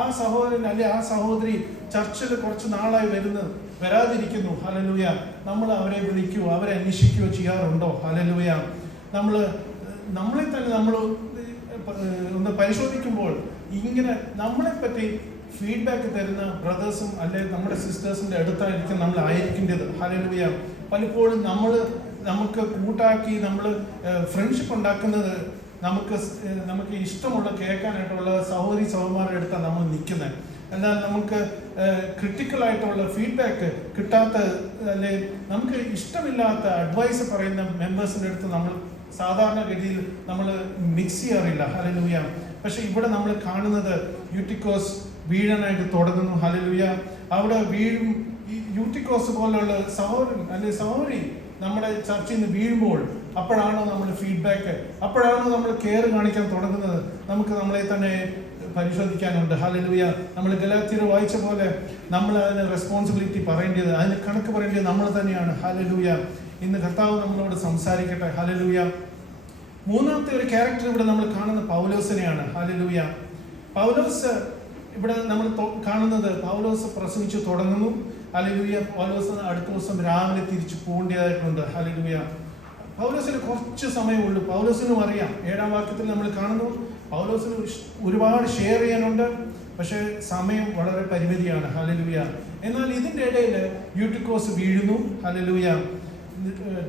ആ സഹോദരൻ അല്ലെ ആ സഹോദരി ചർച്ചിൽ കുറച്ച് നാളായി വരാതിരിക്കുന്നു. ഹല്ലേലൂയ. നമ്മൾ അവരെ വിളിക്കുകയോ അവരെ അന്വേഷിക്കുകയോ ചെയ്യാറുണ്ടോ? ഹല്ലേലൂയ. നമ്മളെ തന്നെ നമ്മൾ ഒന്ന് പരിശോധിക്കുമ്പോൾ ഇങ്ങനെ നമ്മളെ പറ്റി ഫീഡ്ബാക്ക് തരുന്ന ബ്രദേഴ്സും അല്ലെ നമ്മുടെ സിസ്റ്റേഴ്സിന്റെ അടുത്തായിരിക്കും നമ്മൾ ആയിരിക്കേണ്ടത്. ഹല്ലേലൂയ. പലപ്പോഴും നമുക്ക് കൂട്ടാക്കി നമ്മൾ ഫ്രണ്ട്ഷിപ്പ് ഉണ്ടാക്കുന്നത് നമുക്ക് ഇഷ്ടമുള്ള കേൾക്കാനായിട്ടുള്ള സഹോദരി സഹോദരന്മാരുടെ അടുത്താണ് നമ്മൾ നിൽക്കുന്നത്. എന്നാൽ നമുക്ക് ക്രിട്ടിക്കലായിട്ടുള്ള ഫീഡ്ബാക്ക് കിട്ടാത്ത അല്ലെ നമുക്ക് ഇഷ്ടമില്ലാത്ത അഡ്വൈസ് പറയുന്ന മെമ്പേഴ്സിൻ്റെ അടുത്ത് നമ്മൾ സാധാരണഗതിയിൽ നമ്മൾ മിക്സ് ചെയ്യാറില്ല. ഹല്ലേലൂയ. പക്ഷെ ഇവിടെ നമ്മൾ കാണുന്നത് യൂട്ടിക്കോസ് വീഴാനായിട്ട് തുടങ്ങുന്നു. ഹല്ലേലൂയ. അവിടെ വീഴും. ഈ യൂട്ടിക്കോസ് പോലുള്ള സഹോദരൻ അല്ലെ സഹോദരി നമ്മുടെ ചർച്ചയിൽ നിന്ന് വീഴുമ്പോൾ അപ്പോഴാണോ നമ്മൾ ഫീഡ്ബാക്ക്, അപ്പോഴാണോ നമ്മൾ കെയർ കാണിക്കാൻ തുടങ്ങുന്നത്? നമുക്ക് നമ്മളെ തന്നെ പരിശോധിക്കാനുണ്ട്. ഹല്ലേലൂയ. നമ്മൾ ഗലാത്യർ വായിച്ച പോലെ നമ്മൾ അതിന് റെസ്പോൺസിബിലിറ്റി പറയേണ്ടത്, അതിന് കണക്ക് പറയേണ്ടത് നമ്മൾ തന്നെയാണ്. ഹല്ലേലൂയ. ഇന്ന് കർത്താവ് നമ്മളോട് സംസാരിക്കട്ടെ. ഹല്ലേലൂയ. മൂന്നാമത്തെ ഒരു ക്യാരക്ടർ ഇവിടെ നമ്മൾ കാണുന്ന പൗലോസിനെയാണ്. ഹല്ലേലൂയ. പൗലോസ് ഇവിടെ നമ്മൾ കാണുന്നത് പൗലോസ് പ്രസംഗിച്ചു തുടങ്ങുന്നു. ഹല്ലേലൂയ. പൗലോസ് അടുത്ത ദിവസം രാവിലെ തിരിച്ചു പോകേണ്ടതായിട്ടുണ്ട്. ഹല്ലേലൂയ. പൗലോസിന് കുറച്ച് സമയമുള്ളൂ. പൗലോസിനും അറിയാം. 7-ാം വാക്യത്തിൽ നമ്മൾ കാണുന്നു പൗലോസിന് ഒരുപാട് ഷെയർ ചെയ്യാനുണ്ട്, പക്ഷേ സമയം വളരെ പരിമിതിയാണ്. ഹല്ലേലൂയ. എന്നാൽ ഇതിൻ്റെ ഇടയിൽ യൂട്ടിക്കോസ് വീഴുന്നു. ഹല്ലേലൂയ.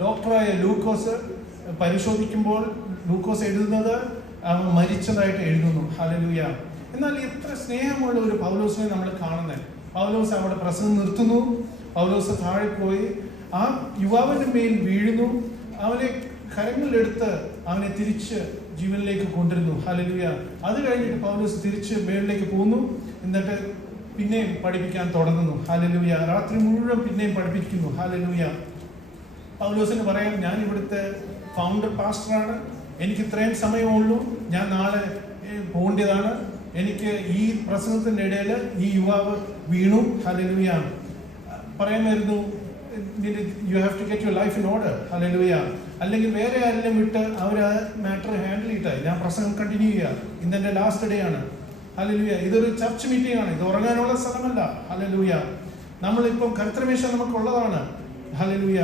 ഡോക്ടറായ ലൂക്കോസ് പരിശോധിക്കുമ്പോൾ ലൂക്കോസ് എഴുതുന്നത് അവൻ മരിച്ചതായിട്ട് എഴുതുന്നു. ഹല്ലേലൂയ. എന്നാൽ എത്ര സ്നേഹമുള്ള ഒരു പൗലോസിനെ നമ്മൾ കാണുന്നത്. പൗലോസ് അവിടെ പ്രസംഗം നിർത്തുന്നു. പൗലോസ് താഴെ പോയി ആ യുവാവിൻ്റെ മേൽ വീഴുന്നു. അവനെ കരങ്ങളിലെടുത്ത് അവനെ തിരിച്ച് ജീവനിലേക്ക് കൊണ്ടുവരുന്നു. ഹല്ലേലൂയ. അത് കഴിഞ്ഞിട്ട് പൗലോസ് തിരിച്ച് മേളിലേക്ക് പോകുന്നു. എന്നിട്ട് പിന്നെയും പഠിപ്പിക്കാൻ തുടങ്ങുന്നു. ഹല്ലേലൂയ. രാത്രി മുഴുവൻ പിന്നെയും പഠിപ്പിക്കുന്നു. ഹല്ലേലൂയ. പൗലോസിന് പറയാം, ഞാൻ ഇവിടുത്തെ ഫൗണ്ടർ പാസ്റ്ററാണ്, എനിക്ക് ഇത്രയും സമയമുള്ളൂ, ഞാൻ നാളെ പോകേണ്ടതാണ്. എനിക്ക് ഈ പ്രസംഗത്തിൻ്റെ ഇടയിൽ ഈ യുവാവ് വീണു. ഹല്ലേലൂയ. പറയാമായിരുന്നു, you have to get your life in order. Hallelujah. അല്ലെങ്കിൽ വേറെ ആരെങ്കിലും വിട്ട് അവർ ആ മാറ്റർ ഹാൻഡിൽ ചെയ്തിട്ട് ഞാൻ പ്രസംഗം കണ്ടിന്യൂ ചെയ്യുക. ഇന്നെൻ്റെ ലാസ്റ്റ് ഡേ ആണ്. ഹല്ലേലൂയ. ഇതൊരു ചർച്ച് മീറ്റിംഗ് ആണ്, ഇത് ഉറങ്ങാനുള്ള സ്ഥലമല്ല. ഹല്ലേലൂയ. നമ്മളിപ്പം കർത്തൃമേശ നമുക്കുള്ളതാണ്. ഹല്ലേലൂയ.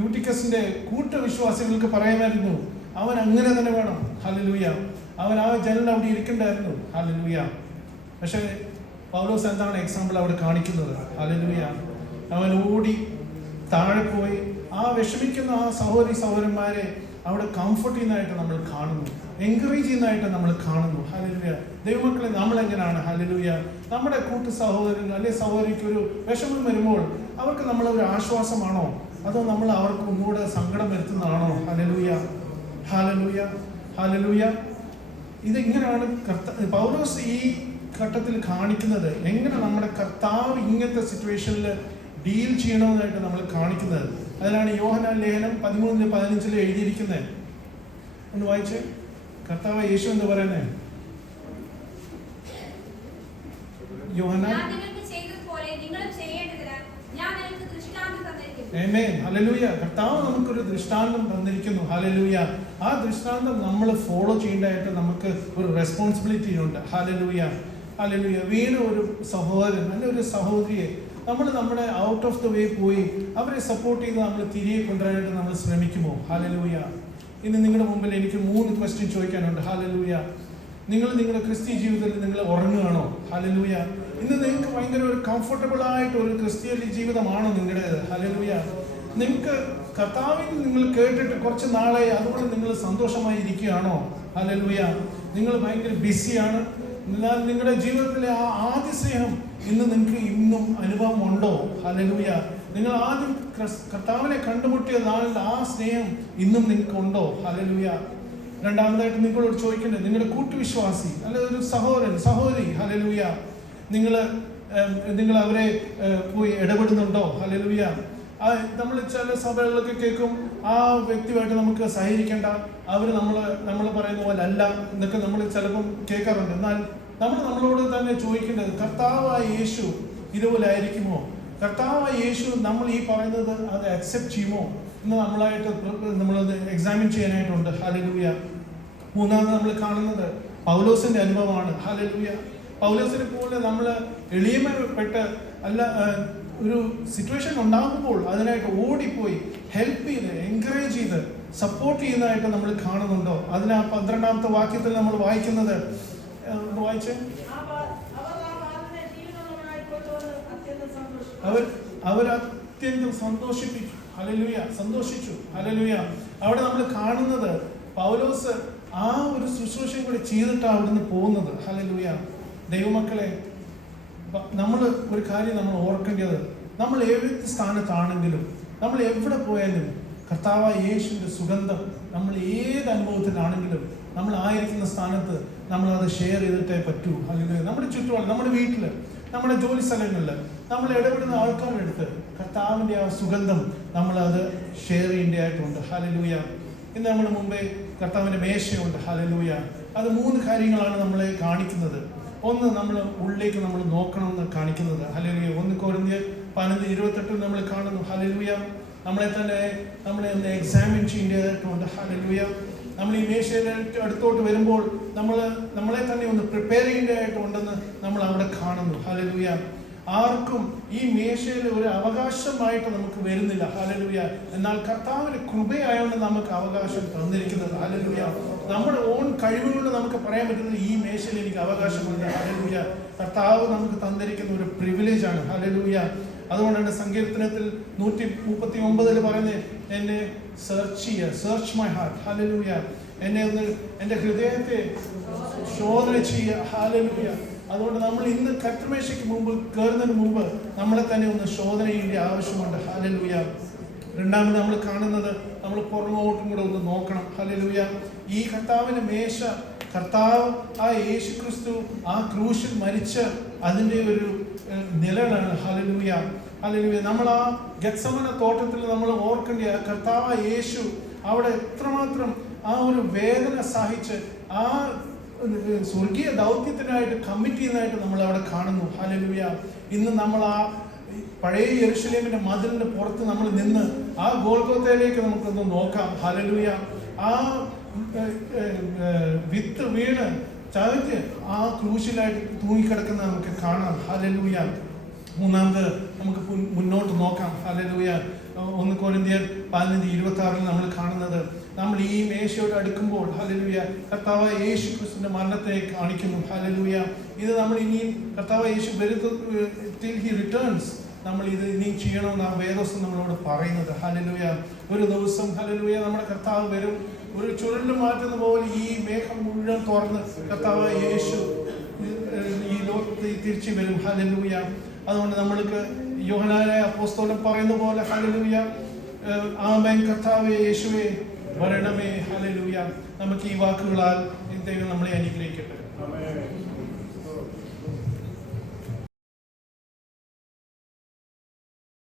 യൂട്ടിക്കസിന്റെ കൂട്ടവിശ്വാസികൾക്ക് പറയാമായിരുന്നു, അവൻ അങ്ങനെ തന്നെ വേണം. ഹല്ലേലൂയ. അവൻ ആ ജനലിൽ അവിടെ ഇരിക്കണ്ടായിരുന്നു. ഹല്ലേലൂയ. പക്ഷെ പൗലോസ് എന്താണ് എക്സാമ്പിൾ അവിടെ കാണിക്കുന്നത്? ഹല്ലേലൂയ. അവൻ ഓടി താഴെ പോയി ആ വിഷമിക്കുന്ന ആ സഹോദരന്മാരെ അവിടെ കംഫർട്ട് ചെയ്യുന്നതായിട്ട് നമ്മൾ കാണുന്നു, എൻകറേജ് ചെയ്യുന്നതായിട്ട് നമ്മൾ കാണുന്നു. ഹല്ലേലൂയ. ദൈവമക്കളെ, നമ്മളെങ്ങനെയാണ്? ഹല്ലേലൂയ. നമ്മുടെ കൂട്ടു സഹോദരൻ അല്ലെ സഹോദരിക്ക് ഒരു വിഷമം വരുമ്പോൾ അവർക്ക് നമ്മളൊരു ആശ്വാസമാണോ, അതോ നമ്മൾ അവർക്ക് ഒന്നുകൂടെ സങ്കടം വരുത്തുന്നതാണോ? ഹല്ലേലൂയ. ഹല്ലേലൂയ. ഹല്ലേലൂയ. ഇതിങ്ങനെയാണ് പൗലോസ് ഈ ഘട്ടത്തിൽ കാണിക്കുന്നത്, എങ്ങനെ നമ്മുടെ കർത്താവ് ഇങ്ങനത്തെ സിറ്റുവേഷനിൽ ഡീൽ ചെയ്യണമെന്നായിട്ട് നമ്മൾ കാണിക്കുന്നത്. അതിനാണ് യോഹന്നാൻ ലേഖനം 13-15 എഴുതിയിരിക്കുന്നത്. ഒന്ന് വായിച്ചേ. കർത്താവ് യേശു എന്ന് പറയുന്നത് യോഹന്നാൻ. ആമേൻ. ഹല്ലേലൂയ. കർത്താവ് നമുക്കൊരു ദൃഷ്ടാന്തം തന്നിരിക്കുന്നു. ഹല്ലേലൂയ. ആ ദൃഷ്ടാന്തം നമ്മൾ ഫോളോ ചെയ്യേണ്ടതായിട്ട് നമുക്ക് ഒരു റെസ്പോൺസിബിലിറ്റി ഉണ്ട്. ഹല്ലേലൂയ. ഹല്ലേലൂയ. വീണ ഒരു സഹോദരൻ അല്ലെ ഒരു സഹോദരിയെ നമ്മൾ നമ്മുടെ ഔട്ട് ഓഫ് ദ വേ പോയി അവരെ സപ്പോർട്ട് ചെയ്ത് നമ്മൾ തിരികെ കൊണ്ടുവരാനായിട്ട് നമ്മൾ ശ്രമിക്കുമോ? ഹല്ലേലൂയ. ഇന്ന് നിങ്ങളുടെ മുമ്പിൽ എനിക്ക് 3 ക്വസ്റ്റ്യൻ ചോദിക്കാനുണ്ട്. ഹല്ലേലൂയ. നിങ്ങളുടെ ക്രിസ്ത്യ ജീവിതത്തിൽ നിങ്ങൾ ഉറങ്ങുകയാണോ? ഹല്ലേലൂയ. ഇന്ന് നിങ്ങൾക്ക് ഭയങ്കര ഒരു കംഫർട്ടബിൾ ആയിട്ട് ഒരു ക്രിസ്ത്യ ജീവിതമാണോ നിങ്ങളുടേത്? ഹല്ലേലൂയ. നിങ്ങൾക്ക് കർത്താവിൽ നിങ്ങൾ കേട്ടിട്ട് കുറച്ച് നാളായി, അതുകൊണ്ട് നിങ്ങൾ സന്തോഷമായി ഇരിക്കുകയാണോ? ഹല്ലേലൂയ. നിങ്ങൾ ഭയങ്കര ബിസിയാണ്. എന്നാൽ നിങ്ങളുടെ ജീവിതത്തിലെ ആ ആദ്യ സ്നേഹം ഇന്ന് നിങ്ങൾക്ക് ഇന്നും അനുഭവം ഉണ്ടോ? ഹല്ലേലൂയ. നിങ്ങൾ ആദ്യം കർത്താവിനെ കണ്ടുമുട്ടിയ നാളിൽ ആ സ്നേഹം ഇന്നും നിങ്ങൾക്ക് ഉണ്ടോ? ഹല്ലേലൂയ. രണ്ടാമതായിട്ട് നിങ്ങളോട് ചോദിക്കേണ്ടത്, നിങ്ങളുടെ കൂട്ടുവിശ്വാസി അല്ലെ ഒരു സഹോദരൻ സഹോദരി, ഹല്ലേലൂയ, നിങ്ങൾ അവരെ പോയി ഇടപെടുന്നുണ്ടോ? ഹല്ലേലൂയ. നമ്മൾ ചില സഭകളിലൊക്കെ കേൾക്കും, ആ വ്യക്തിയുമായിട്ട് നമുക്ക് സഹകരിക്കേണ്ട, അവർ നമ്മൾ പറയുന്ന പോലെ അല്ല എന്നൊക്കെ നമ്മൾ ചിലപ്പം കേൾക്കാറുണ്ട്. എന്നാൽ നമ്മളോട് തന്നെ ചോദിക്കേണ്ടത്, കർത്താവായ യേശു ഇതുപോലെ ആയിരിക്കുമോ? കർത്താവായ യേശു നമ്മൾ ഈ പറയുന്നത് അത് അക്സെപ്റ്റ് ചെയ്യുമോ? ഇന്ന് നമ്മളായിട്ട് നമ്മളത് എക്സാമിൻ ചെയ്യാനായിട്ടുണ്ട്. ഹല്ലേലൂയ. മൂന്നാമത് നമ്മൾ കാണുന്നത് പൗലോസിന്റെ അനുഭവമാണ്. ഹല്ലേലൂയ. പൗലോസിനെ പോലെ നമ്മൾ എളിമപ്പെട്ട് അല്ല ഒരു സിറ്റുവേഷൻ ഉണ്ടാകുമ്പോൾ അതിനായിട്ട് ഓടിപ്പോയി ഹെൽപ്പ് ചെയ്ത് എൻകറേജ് ചെയ്ത് സപ്പോർട്ട് ചെയ്യുന്നതായിട്ട് നമ്മൾ കാണുന്നുണ്ടോ? അതിന് 12ാമത്തെ വാക്യത്തിൽ നമ്മൾ വായിക്കുന്നത് വായിച്ചേ, അവർ അത്യന്തം സന്തോഷിപ്പിച്ചു. ഹല്ലേലൂയ. സന്തോഷിച്ചു. ഹല്ലേലൂയ. അവിടെ നമ്മൾ കാണുന്നത് പൗലോസ് ആ ഒരു ശുശ്രൂഷയും കൂടി ചെയ്തിട്ടാണ് അവിടുന്ന് പോകുന്നത്. ഹല്ലേലൂയ. ദൈവമക്കളെ, നമ്മൾ ഒരു കാര്യം നമ്മൾ ഓർക്കേണ്ടത്, നമ്മൾ ഏത് സ്ഥാനത്താണെങ്കിലും നമ്മൾ എവിടെ പോയാലും കർത്താവായ യേശുവിൻ്റെ സുഗന്ധം നമ്മൾ ഏത് അനുഭവത്തിലാണെങ്കിലും നമ്മൾ ആയിരിക്കുന്ന സ്ഥാനത്ത് നമ്മളത് ഷെയർ ചെയ്തിട്ടേ പറ്റൂ. അല്ലെങ്കിൽ നമ്മുടെ ചുറ്റുപാട്, നമ്മുടെ വീട്ടിൽ, നമ്മുടെ ജോലി സ്ഥലങ്ങളിൽ നമ്മൾ ഇടപെടുന്ന ആൾക്കാരുടെ അടുത്ത് കർത്താവിൻ്റെ ആ സുഗന്ധം നമ്മളത് ഷെയർ ചെയ്യേണ്ടതായിട്ടുണ്ട്. ഹല്ലേലൂയ. ഇന്ന് നമ്മുടെ മുമ്പേ കർത്താവിൻ്റെ മേശയുണ്ട്. ഹല്ലേലൂയ. അത് 3 കാര്യങ്ങളാണ് നമ്മളെ കാണിക്കുന്നത്. ഒന്ന്, നമ്മൾ ഉള്ളിലേക്ക് നമ്മൾ നോക്കണമെന്ന് കാണിക്കുന്നത്. ഹല്ലേലൂയ. 1 കൊരിന്ത്യർ 15:28 നമ്മൾ കാണുന്നു. ഹല്ലേലൂയ. നമ്മളെ ഒന്ന് എക്സാമിൻ ചെയ്യേണ്ടതായിട്ടുണ്ട്. ഹല്ലേലൂയ. നമ്മൾ ഈ മേശയുടെ അടുത്തോട്ട് വരുമ്പോൾ നമ്മളെ തന്നെ ഒന്ന് പ്രിപ്പയർ ചെയ്യേണ്ടതായിട്ടുണ്ടെന്ന് നമ്മൾ അവിടെ കാണുന്നു. ഹല്ലേലൂയ. ആർക്കും ഈ മേശയിൽ ഒരു അവകാശമായിട്ട് നമുക്ക് വരുന്നില്ല. ഹല്ലേലൂയ. എന്നാൽ കർത്താവിന്റെ കൃപയായോണ്ട് നമുക്ക് അവകാശം തന്നിരിക്കുന്നത്. ഹല്ലേലൂയ. നമ്മുടെ ഓൺ കഴിവുകൊണ്ട് നമുക്ക് പറയാൻ പറ്റുന്നത് ഈ മേശയിൽ എനിക്ക് അവകാശമുണ്ട്. ഹല്ലേലൂയ. കർത്താവ് നമുക്ക് തന്നിരിക്കുന്ന ഒരു പ്രിവിലേജ് ആണ്. ഹല്ലേലൂയ. അതുകൊണ്ടാണ് സങ്കീർത്തനത്തിൽ 139 പറയുന്നത്, എന്നെ സെർച്ച് ചെയ്യുക, സെർച്ച് മൈ ഹാർട്ട്. ഹല്ലേലൂയ. എന്നെ ഒന്ന് എൻ്റെ ഹൃദയത്തെ ശോധന ചെയ്യുക. ഹല്ലേലൂയ. അതുകൊണ്ട് നമ്മൾ ഇന്ന് കർത്തൃമേശയ്ക്ക് മുമ്പ് കയറുന്നതിന് മുമ്പ് നമ്മളെ തന്നെ ഒന്ന് ശോധന ചെയ്യേണ്ട ആവശ്യമുണ്ട്. ഹല്ലേലൂയ. രണ്ടാമത് നമ്മൾ കാണുന്നത്, നമ്മൾ പുറമോട്ടും കൂടെ ഒന്ന് നോക്കണം. ഹല്ലേലൂയ. ഈ കർത്താവിന്റെ മേശ, കർത്താവ് ആ യേശു ക്രിസ്തു ആ ക്രൂശിൽ മരിച്ച അതിൻ്റെ ഒരു നിഴലാണ്. ഹല്ലേലൂയ. ഹല്ലേലൂയ. നമ്മൾ ആ ഗെത്സമന തോട്ടത്തിൽ നമ്മൾ ഓർക്കേണ്ട കർത്താവ് യേശു അവിടെ എത്രമാത്രം ആ ഒരു വേദന സഹിച്ച് ആ സ്വർഗീയ ദൗത്യത്തിനായിട്ട് കമ്മിറ്റ് ചെയ്യുന്നതായിട്ട് നമ്മൾ അവിടെ കാണുന്നു. ഹല്ലേലൂയ. ഇന്ന് നമ്മൾ ആ പഴയ യെരൂശലേമിന്റെ മതിലിന്റെ പുറത്ത് നമ്മൾ നിന്ന് ആ ഗോൽഗോത്തയിലേക്ക് നമുക്കൊന്ന് നോക്കാം. ഹല്ലേലൂയ. ആ വിത്ത് വീണ് ചതച്ച് ആ ക്രൂശിലായിട്ട് തൂങ്ങിക്കിടക്കുന്ന നമുക്ക് കാണാം. ഹല്ലേലൂയ. മൂന്നാമത് നമുക്ക് മുന്നോട്ട് നോക്കാം. ഹല്ലേലൂയ. 1 കൊരിന്ത്യർ 15:26 നമ്മൾ കാണുന്നത്, നമ്മൾ ഈ മേശയോട് അടുക്കുമ്പോൾ ഹല്ലേലൂയ കർത്താവായ യേശു ക്രിസ്തുവിന്റെ മരണത്തെ കാണിക്കുന്നു. ഹല്ലേലൂയ. ഇത് നമ്മൾ ഇനിയും കർത്താവായ യേശു till he returns നമ്മൾ ഇത് ഇനിയും ചെയ്യണമെന്ന് ആ വേദോസ്തം നമ്മളോട് പറയുന്നത്. ഹല്ലേലൂയ. ഒരു ദിവസം ഹല്ലേലൂയ നമ്മുടെ കർത്താവ് വരും. ഒരു ചുരുള് മാറ്റുന്ന പോലെ ഈ മേഘം മുഴുവൻ തുറന്ന് കർത്താവായ യേശു ഈ ലോകത്തിൽ തിരിച്ചു വരും. ഹല്ലേലൂയ. അതുകൊണ്ട് നമ്മൾക്ക് യോഹന്നാനായ അപ്പോസ്തലൻ പറയുന്ന പോലെ ഹല്ലേലൂയ, ആമേൻ, കർത്താവേ യേശുവേ വരണമേ. ഹല്ലേലൂയ. നമുക്ക് ഈ വാക്കുകളാൽ ദൈവം നമ്മളെ അനുഗ്രഹിക്കട്ടെ.